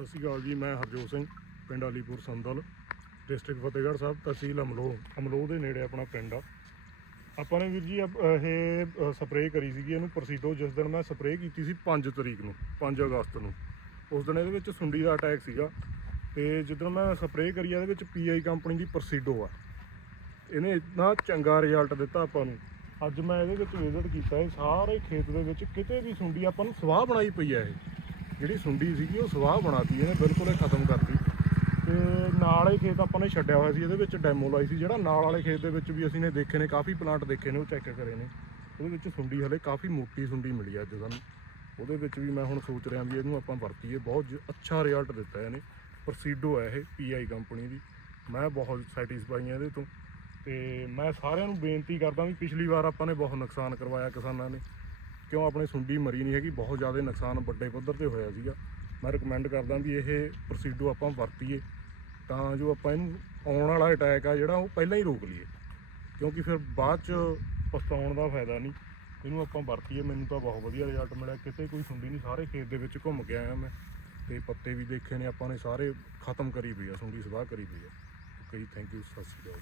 ਸਤਿ ਸ਼੍ਰੀ ਅਕਾਲ ਜੀ ਮੈਂ ਹਰਜੋਤ ਸਿੰਘ ਪਿੰਡ ਅਲੀਪੁਰ ਸੰਦਲ ਡਿਸਟ੍ਰਿਕਟ ਫਤਿਹਗੜ੍ਹ ਸਾਹਿਬ ਤਹਿਸੀਲ ਅਮਲੋਹ ਅਮਲੋਹ ਦੇ ਨੇੜੇ ਆਪਣਾ ਪਿੰਡ ਆ। ਆਪਾਂ ਨੇ ਵੀਰ ਜੀ ਅਪ- ਇਹ ਸਪਰੇਅ ਕਰੀ ਸੀਗੀ ਇਹਨੂੰ ਪ੍ਰਸੀਡੋ ਜਿਸ ਦਿਨ ਮੈਂ ਸਪਰੇਅ ਕੀਤੀ ਸੀ 5 ਤਰੀਕ ਨੂੰ 5 ਅਗਸਤ ਨੂੰ। ਉਸ ਦਿਨ ਇਹਦੇ ਵਿੱਚ ਸੁੰਡੀ ਦਾ ਅਟੈਕ ਸੀਗਾ ਤੇ ਜਦੋਂ ਮੈਂ ਸਪਰੇਅ ਕਰੀ ਆ, ਇਹਦੇ ਵਿੱਚ ਪੀਆਈ ਕੰਪਨੀ ਦੀ ਪ੍ਰਸੀਡੋ ਆ। ਇਹਨੇ ਇੰਨਾ ਚੰਗਾ ਰਿਜ਼ਲਟ ਦਿੱਤਾ ਆਪਾਂ ਨੂੰ। ਅੱਜ ਮੈਂ ਇਹਦੇ ਵਿੱਚ ਵਿਜ਼ਿਟ ਕੀਤਾ ਇਹ ਸਾਰੇ ਖੇਤ ਦੇ ਵਿੱਚ ਕਿਤੇ ਵੀ ਸੁੰਡੀ ਆਪਾਂ ਨੂੰ ਸਵਾਹ ਬਣਾਈ ਪਈ ਆ ਇਹ। ਜਿਹੜੀ ਸੁੰਡੀ ਸੀਗੀ ਉਹ ਸਵਾਹ ਬਣਾਤੀ, ਇਹਨੇ ਬਿਲਕੁਲ ਹੀ ਖਤਮ ਕਰਤੀ। ਤੇ ਨਾਲ ਹੀ ਖੇਤ ਆਪਾਂ ਨੇ ਛੱਡਿਆ ਹੋਇਆ ਸੀ, ਇਹਦੇ ਵਿੱਚ ਡੈਮੋ ਲਾਈ ਸੀ, ਜਿਹੜਾ ਨਾਲ ਵਾਲੇ ਖੇਤ ਦੇ ਵਿੱਚ ਵੀ ਅਸੀਂ ਨੇ ਦੇਖੇ ਨੇ, ਕਾਫੀ ਪਲਾਂਟ ਦੇਖੇ ਨੇ, ਉਹ ਚੈੱਕ ਕਰੇ ਨੇ। ਉਹਦੇ ਵਿੱਚ ਸੁੰਡੀ ਹਲੇ ਕਾਫੀ ਮੋਟੀ ਸੁੰਡੀ ਮਿਲੀ ਅੱਜ ਸਾਨੂੰ। ਉਹਦੇ ਵਿੱਚ ਵੀ ਮੈਂ ਹੁਣ ਸੋਚ ਰਿਹਾ ਵੀ ਇਹਨੂੰ ਆਪਾਂ ਵਰਤੀਏ, ਬਹੁਤ ਜ- ਅੱਛਾ ਰਿਜ਼ਲਟ ਦਿੱਤਾ ਇਹਨੇ। ਪ੍ਰਸੀਡੋ ਹੈ ਇਹ ਪੀਆਈ ਕੰਪਨੀ ਦੀ। ਮੈਂ ਬਹੁਤ ਸੈਟੀਸਫਾਈ ਹਾਂ ਇਹਦੇ ਤੋਂ। ਤੇ ਮੈਂ ਸਾਰਿਆਂ ਨੂੰ ਬੇਨਤੀ ਕਰਦਾ ਵੀ ਪਿਛਲੀ ਵਾਰ ਆਪਾਂ ਨੇ ਬਹੁਤ ਨੁਕਸਾਨ ਕਰਵਾਇਆ ਕਿਸਾਨਾਂ ਨੇ। ਕਿਉਂ ਆਪਣੇ ਸੁੰਡੀ ਮਰੀ ਨਹੀਂ ਹੈਗੀ? ਬਹੁਤ ਜ਼ਿਆਦਾ ਨੁਕਸਾਨ ਵੱਡੇ ਪੱਧਰ ਤੇ ਹੋਇਆ ਸੀਗਾ। ਮੈਂ ਰეკਮੈਂਡ ਕਰਦਾ ਵੀ ਇਹ ਪ੍ਰੋਸੀਡੋ ਆਪਾਂ ਵਰਤੀਏ। ਤਾਂ ਜੋ ਆਪਾਂ ਇਹਨੂੰ ਆਉਣ ਵਾਲਾ ਅਟੈਕ ਆ ਜਿਹੜਾ ਉਹ ਪਹਿਲਾਂ ਹੀ ਰੋਕ ਲਈਏ। ਕਿਉਂਕਿ ਫਿਰ ਬਾਅਦ ਚ ਪਛਤਾਉਣ ਦਾ ਫਾਇਦਾ ਨਹੀਂ। ਇਹਨੂੰ ਆਪਾਂ ਵਰਤੀਏ। ਮੈਨੂੰ ਤਾਂ ਬਹੁਤ ਵਧੀਆ ਰਿਜ਼ਲਟ ਮਿਲਿਆ। ਕਿਤੇ ਕੋਈ ਸੁੰਡੀ ਨਹੀਂ। ਸਾਰੇ ਖੇਤ ਦੇ ਵਿੱਚ ਘੁੰਮ ਕੇ ਆਇਆ ਮੈਂ। ਤੇ ਪੱਤੇ ਵੀ ਦੇਖੇ ਨੇ। ਆਪਾਂ ਨੇ ਸਾਰੇ ਖਤਮ ਕਰੀ ਪਈ ਆ। ਸੁੰਡੀ ਸਵਾਹ ਕਰੀ ਪਈ ਆ। ਓਕੇ ਜੀ ਥੈਂਕ ਯੂ ਸਤਿ ਸ਼੍ਰੀ ਅਕਾਲ।